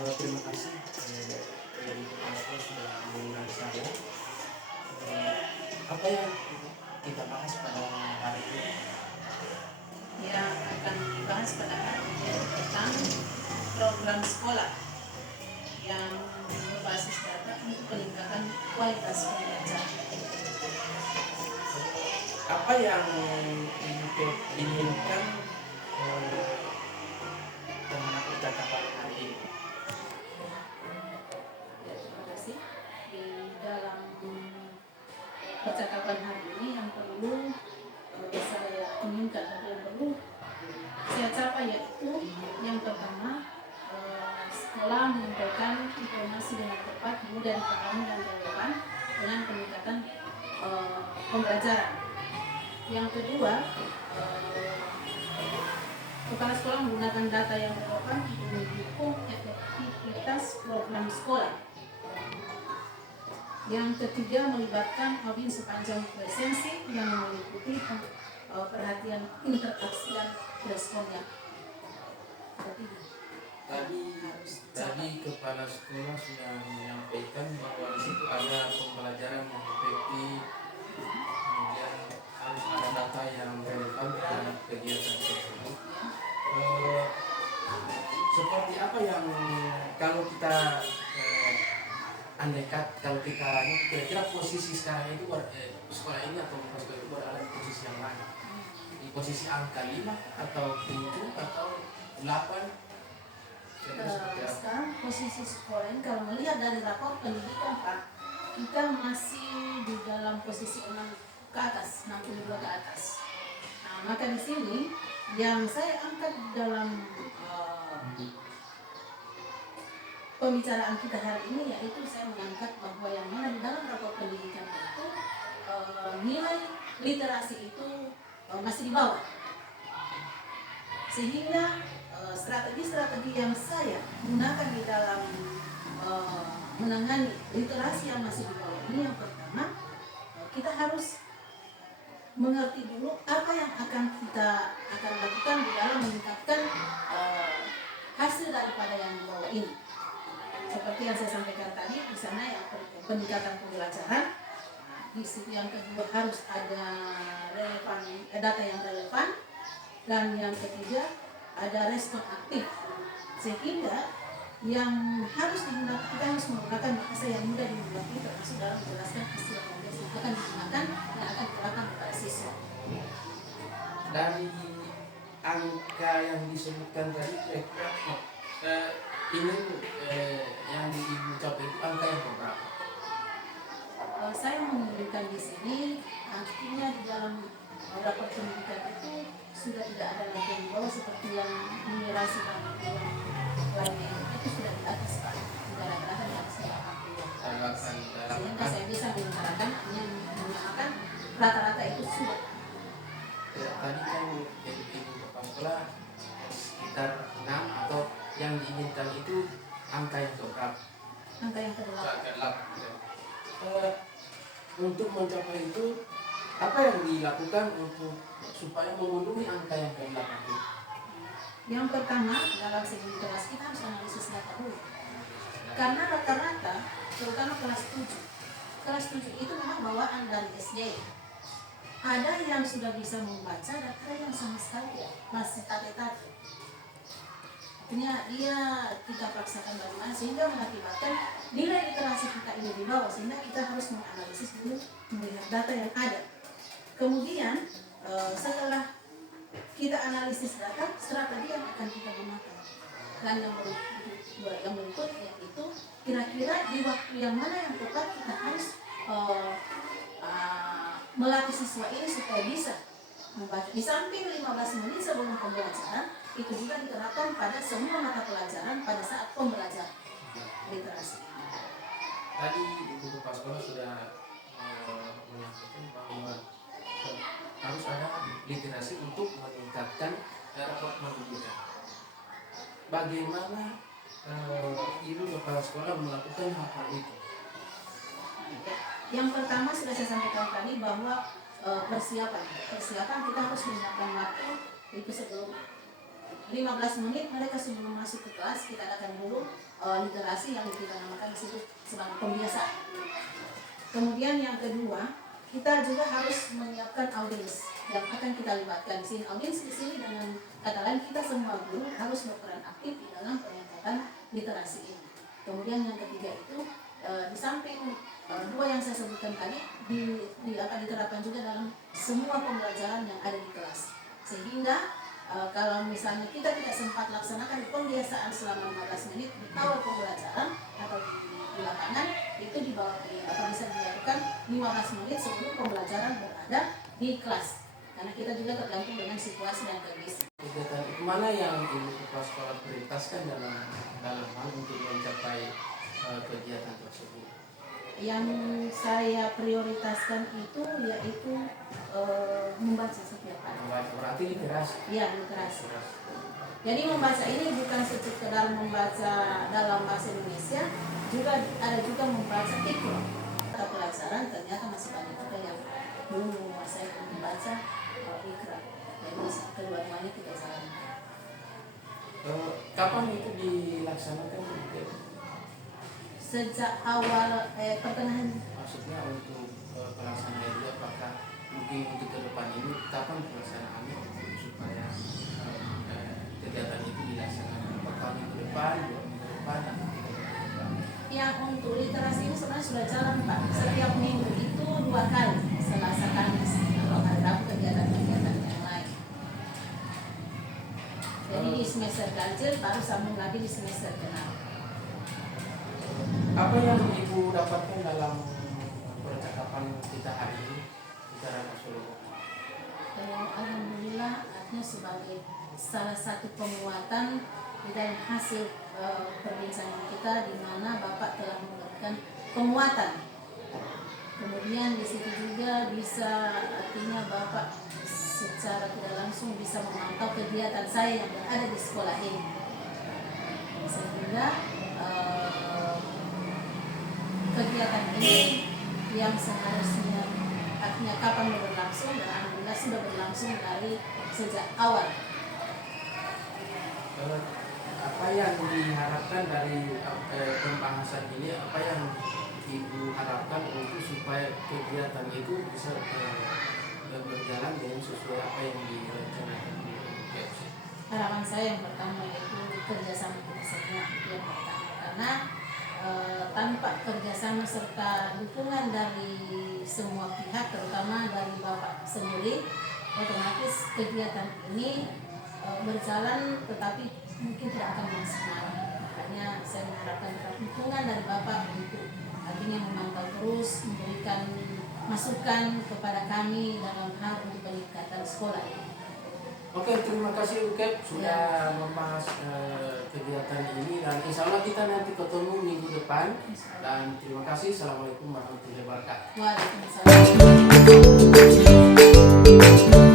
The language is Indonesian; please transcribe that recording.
Terima kasih dari kepala sekolah sudah mengundang saya. Apa yang kita bahas pada hari ini? Yang akan dibahas pada hari ini tentang program sekolah yang berbasis data untuk peningkatan kualitas pembelajaran. Apa yang diinginkan dengan percakapan hari ini? Terima kasih. Di dalam percakapan hari ini yang perlu saya inginkan atau yang perlu saya capai yaitu yang pertama, sekolah menyampaikan informasi dengan tepat, mudah dipahami dan relevan dengan peningkatan pembelajaran. Yang kedua, kepala sekolah menggunakan data yang relevan untuk mendukung efektivitas program sekolah. Yang ketiga, melibatkan audiens sepanjang presensi yang meliputi perhatian interaksi dan responnya. Tadi kepala sekolah sudah menyampaikan bahwa di situ ada pembelajaran yang efektif, kemudian harus ada data yang relevan terhadap kegiatan tersebut. Seperti apa yang kalau kita kalau kita kira-kira posisi sekarang itu sekolah ini atau sekolah itu berada di posisi yang mana? Di posisi angka 5 atau 7 atau 8? Sekarang posisi sekolah ini kalau melihat dari rapor pendidikan Pak, kita masih di dalam posisi 6 ke atas, 62 ke atas. Nah, maka di sini yang saya angkat dalam pembicaraan kita hari ini yaitu saya mengangkat bahwa yang mana di dalam rapor pendidikan itu nilai literasi itu masih di bawah, sehingga strategi-strategi yang saya gunakan di dalam menangani literasi yang masih di bawah ini, yang pertama kita harus mengerti dulu apa yang akan kita lakukan di dalam meningkatkan hasil daripada yang di bawah ini. Seperti yang saya sampaikan tadi, di sana yang peningkatan pembelajaran. Di situ yang kedua harus ada data yang relevan, dan yang ketiga ada respon aktif, sehingga yang harus digunakan, kita harus menggunakan bahasa yang mudah dimengerti termasuk dalam menjelaskan hasil yang akan digunakan dan akan diterapkan kepada siswa. Dari angka yang disebutkan tadi, ini yang dicapai itu angka yang berapa? Saya menunjukkan di sini artinya di dalam rapor pendidikan itu sudah tidak ada lagi yang di bawah seperti yang numerasi dan yang lainnya, itu sudah di atas Pak, tidak ada lagi yang sehingga saya bisa mengutarakan yang menggunakan rata-rata itu sudah. Tadi kan ibu kepala sekolah sekitar 6 atau yang diinginkan itu angka yang berapa? Angka yang ke-8. Untuk mencapai itu apa yang dilakukan untuk supaya memenuhi angka yang ke-8 itu? Yang pertama, dalam segi literasi kita harus analisis data dulu. Karena rata-rata, terutama kelas 7 itu memang bawaan dari SD. Ada yang sudah bisa membaca dan ada yang sama sekali masih tate-tate. Artinya kita paksakan bagaimana sehingga mengakibatkan nilai literasi kita ini di bawah, sehingga kita harus menganalisis dulu, melihat data yang ada. Kemudian setelah kita analisis data, strategi yang akan kita gunakan. Dan yang berikutnya itu kira-kira di waktu yang mana yang tepat kita harus melatih siswa ini supaya bisa membaca. Di samping 15 menit sebelum pembelajaran, itu juga diterapkan pada semua mata pelajaran pada saat pembelajaran literasi. Tadi ibu kepala sekolah sudah menyampaikan bahwa harus ada literasi untuk meningkatkan rapor pendidikan. Bagaimana ibu kepala sekolah melakukan hal itu? Yang pertama sudah saya sampaikan tadi bahwa persiapan kita harus menyiapkan waktu itu sebelum 15 menit mereka sebelum masuk ke kelas kita adakan dulu literasi yang kita namakan di situ sebagai pembiasaan. Kemudian yang kedua, kita juga harus menyiapkan audiens yang akan kita libatkan di sini. Audiens di sini dengan kata lain kita semua guru harus berperan aktif di dalam penyampaian literasi ini. Kemudian yang ketiga itu di samping dua yang saya sebutkan tadi akan diterapkan juga dalam semua pembelajaran yang ada di kelas. Sehingga kalau misalnya kita tidak sempat laksanakan pembiasaan selama 15 menit di awal pembelajaran atau di lapangan, itu bisa dilakukan 15 menit sebelum pembelajaran berada di kelas. Karena kita juga tergantung dengan situasi dan kondisi. Kegiatan mana yang ibu kepala sekolah prioritaskan dalam hal untuk mencapai kegiatan tersebut? Yang saya prioritaskan itu yaitu membaca setiap hari. Membaca berarti literasi. Iya, literasi. Jadi membaca ini bukan sekedar membaca dalam bahasa Indonesia, juga ada juga membaca Iqra. Mata pelajaran ternyata masih banyak juga yang belum menguasai membaca Iqra. Jadi kedua-duanya kita jalankan. Kapan itu dilaksanakan? Sejak awal pertengahan. Maksudnya untuk pelaksanaan itu apakah mungkin untuk ke depan ini kapan pelaksanaannya supaya kegiatan itu dilaksanakan? Apakah minggu depan, 2 minggu depan, atau 3 minggu depan? Yang untuk literasi ini sebenarnya sudah jalan Pak. Setiap minggu itu 2 kali, Selasa Kamis. Kalau hari Rabu kegiatan-kegiatan yang lain. Jadi di semester ganjil baru sambung lagi di semester genap. Apa yang ibu dapatkan dalam percakapan kita hari ini secara keseluruhan? Alhamdulillah, artinya sebagai salah satu penguatan di dalam hasil perbincangan kita, di mana Bapak telah memberikan penguatan. Kemudian di situ juga bisa, artinya Bapak secara tidak langsung bisa memantau kegiatan saya yang berada di sekolah ini, sehingga kegiatan ini yang seharusnya artinya kapan berlangsung, dan alhamdulillah sudah berlangsung dari sejak awal. Apa yang diharapkan dari pembahasan ini, apa yang ibu harapkan untuk supaya kegiatan itu bisa berjalan dengan sesuai apa yang direncanakan di KPS? Harapan saya yang pertama yaitu kerjasama kita semua, yang pertama, karena tanpa kerjasama serta dukungan dari semua pihak, terutama dari Bapak sendiri, otomatis kegiatan ini berjalan tetapi mungkin tidak akan maksimal. Makanya saya mengharapkan dukungan dari Bapak untuk artinya memantau terus, memberikan masukan kepada kami dalam hal untuk peningkatan sekolah. Oke, terima kasih Bu Kep sudah membahas kegiatan ini, dan insya Allah kita nanti ketemu minggu depan, dan terima kasih. Assalamualaikum warahmatullahi wabarakatuh. Waalaikumsalam.